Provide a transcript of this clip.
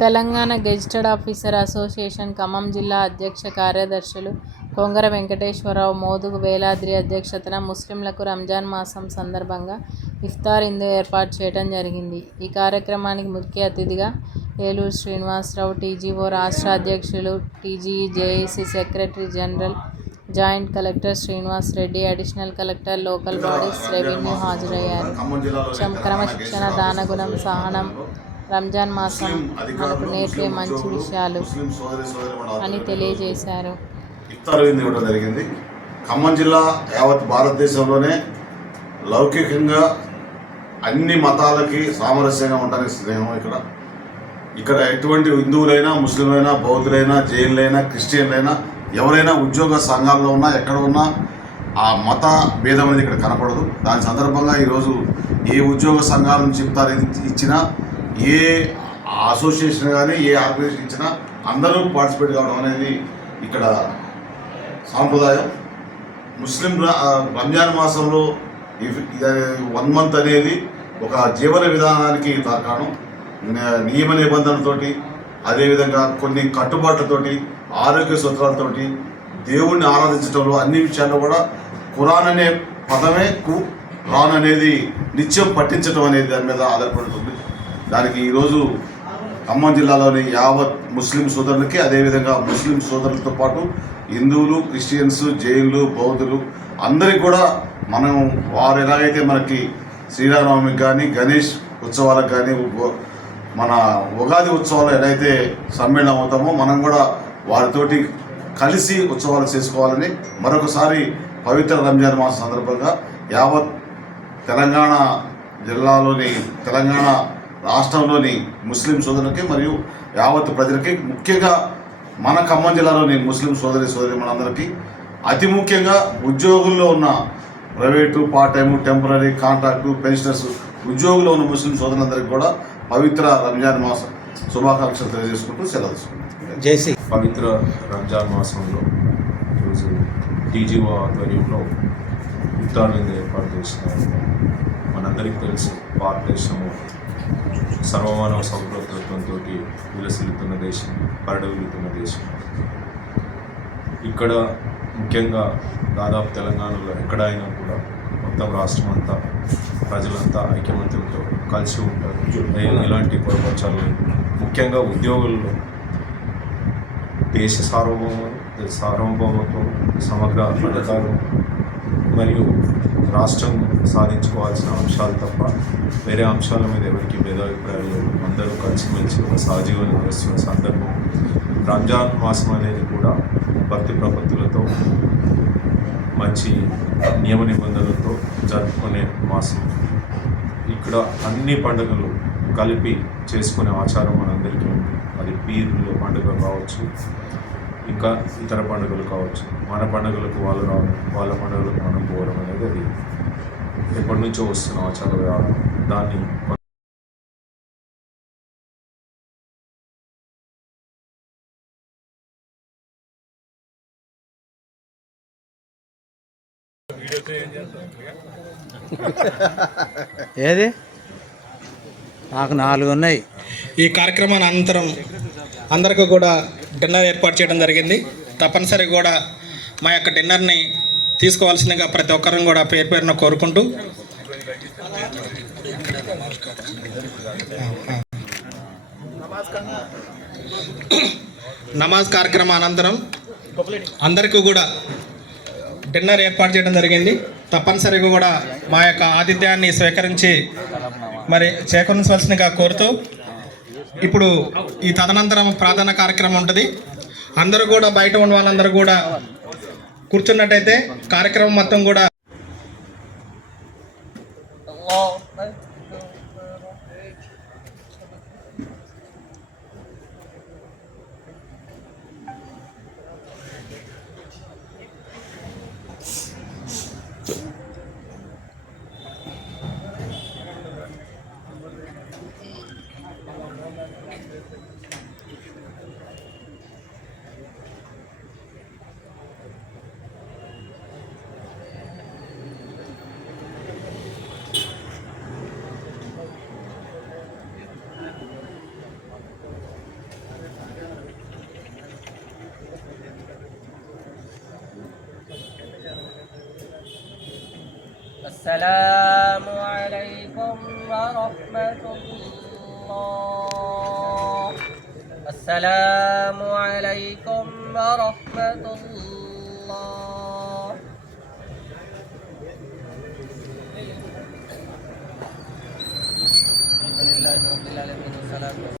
Telangana gazetted officer association Khammam జిల్లా అధ్యక్ష కార్యదర్శులు కొంగర వెంకటేశ్వరరావు మోదుగు వేలాద్రి అధ్యక్షతన ముస్లింలకు రంజాన్ మాసం సందర్భంగా ఇఫ్తార్ విందు ఏర్పాటు చేయడం జరిగింది. ఈ కార్యక్రమానికి ముఖ్య అతిథిగా ఏలూరు శ్రీనివాసరావు, టీజీఓ రాష్ట్ర అధ్యక్షులు, TGE JAC secretary general, joint collector Srinivas Reddy, additional collector, local bodies, revenue హాజరయ్యారు. క్రమశిక్షణ, దానగుణం, సహనం రంజాన్ మాసం మనకు నేర్పే మంచి విషయాలు అని తెలియజేశారు. ఇఫ్తార్ విందు ఇవ్వడం జరిగింది. ఖమ్మం జిల్లా యావత్ భారతదేశంలోనే లౌకికంగా అన్ని మతాలకి సామరస్యంగా ఉండడానికి స్నేహం. ఇక్కడ ఎటువంటి హిందువులైనా, ముస్లింలైనా, బౌద్ధులైనా, జైన్లైనా, క్రిస్టియన్లైనా, ఎవరైనా ఉద్యోగ సంఘాల్లో ఉన్నా, ఎక్కడ ఉన్నా ఆ మత భేదం అనేది ఇక్కడ కనపడదు. దాని సందర్భంగా ఈరోజు ఏ ఉద్యోగ సంఘాల నుంచి ఇఫ్తార్ ఇచ్చినా, ఏ అసోసియేషన్ కానీ ఏ ఆర్గనైజేషన్ ఇచ్చినా అందరూ పార్టిసిపేట్ కావడం అనేది ఇక్కడ సాంప్రదాయం. ముస్లిం రంజాన్ మాసంలో 1 మంత్ అనేది ఒక జీవన విధానానికి తార్కాణం. నియమ నిబంధనలతోటి, అదేవిధంగా కొన్ని కట్టుబాట్లతోటి, ఆరోగ్య సూత్రాలతోటి దేవుణ్ణి ఆరాధించడంలో అన్ని విషయాల్లో కూడా ఖురాన్ అనే పదమే ఖురాన్ అనేది నిత్యం పఠించడం అనేది దాని మీద ఆధారపడుతుంది. దానికి ఈరోజు ఖమ్మం జిల్లాలోని యావత్ ముస్లిం సోదరులకి, అదేవిధంగా ముస్లిం సోదరులతో పాటు హిందువులు, క్రిస్టియన్స్, జైన్లు, బౌద్ధులు అందరికీ కూడా మనం వారు ఎలాగైతే మనకి శ్రీరామనవమికి కానీ, గణేష్ ఉత్సవాలకు కానీ, మన ఉగాది ఉత్సవాలు ఎలాగైతే సమ్మేళనం అవుతామో మనం కూడా వారితోటి కలిసి ఉత్సవాలు చేసుకోవాలని మరొకసారి పవిత్ర రంజాన్ మాసం సందర్భంగా యావత్ తెలంగాణ జిల్లాలోని, తెలంగాణ రాష్ట్రంలోని ముస్లిం సోదరులకి మరియు యావత్ ప్రజలకి, ముఖ్యంగా మన ఖమ్మం జిల్లాలోని ముస్లిం సోదరి మనందరికీ, అతి ముఖ్యంగా ఉద్యోగుల్లో ఉన్న private, part time, temporary, contract, pensioners ఉద్యోగుల్లో ఉన్న ముస్లిం సోదరులందరికీ కూడా పవిత్ర రంజాన్ మాసం శుభాకాంక్షలు తెలియజేసుకుంటూ సెలవు తీసుకుంటాం. పవిత్ర రంజాన్ మాసంలో ఈరోజు టీజీఓ ఆధ్వర్యంలో ఇఫ్తార్ విందు ఏర్పాటు చేస్తున్నారు. మనందరికీ తెలుసు, భారతదేశము సర్వమానవ సౌభ్రతత్వంతో విలసిల్లుతున్న దేశం, పరిడవిల్లుతున్న దేశం. ఇక్కడ ముఖ్యంగా దాదాపు తెలంగాణలో ఎక్కడైనా కూడా మొత్తం రాష్ట్రం అంతా ప్రజలంతా ఐకమత్యంతో కలిసి ఉంటారు. ఎలాంటి పొరపచ్చాలు, ముఖ్యంగా ఉద్యోగుల్లో దేశ సార్వభౌమత్వం, సమగ్ర పథకాలు మరియు రాష్ట్రం సాధించుకోవాల్సిన అంశాలు తప్ప వేరే అంశాల మీద ఎవరికి భేదాభిప్రాయాలు లేవు. అందరూ కలిసిమెలిసి ఒక సహజీవనం నడుస్తున్న సందర్భం. రంజాన్ మాసం అనేది కూడా భక్తి ప్రపత్తులతో, మంచి నియమ నిబంధనలతో జరుపుకునే మాసం. ఇక్కడ అన్ని పండుగలు కలిపి చేసుకునే ఆచారం మనందరికీ ఉంది. అది పీర్ల పండుగ కావచ్చు, ఇంకా ఇతర పండుగలు కావచ్చు. మన పండుగలకు వాళ్ళు రావడం, వాళ్ళ పండుగలకు మనం పోవడం అనేది అది ఎప్పటి నుంచో వస్తున్న ఆచార వ్యవహారం. దాన్ని ఏది నాకు 4 ఉన్నాయి. ఈ కార్యక్రమాన్ని అనంతరం అందరికీ కూడా డిన్నర్ ఏర్పాటు చేయడం జరిగింది. తప్పనిసరిగా కూడా మా యొక్క డిన్నర్ని తీసుకోవాల్సిందిగా ప్రతి ఒక్కరిని కూడా పేరు పేరున కోరుకుంటూ, నమాజ్ కార్యక్రమం అనంతరం అందరికీ కూడా డిన్నర్ ఏర్పాటు చేయడం జరిగింది. తప్పనిసరిగా కూడా మా యొక్క ఆతిథ్యాన్ని చేకరించవలసిందిగా కోరుతూ, ఇప్పుడు ఈ తదనంతరం ప్రార్థన కార్యక్రమం ఉంటుంది. అందరూ కూడా బయట ఉన్న వాళ్ళందరూ కూడా కూర్చున్నట్టయితే కార్యక్రమం మొత్తం కూడా السلام عليكم ورحمة الله. السلام عليكم ورحمة الله. الحمد لله رب العالمين والصلاة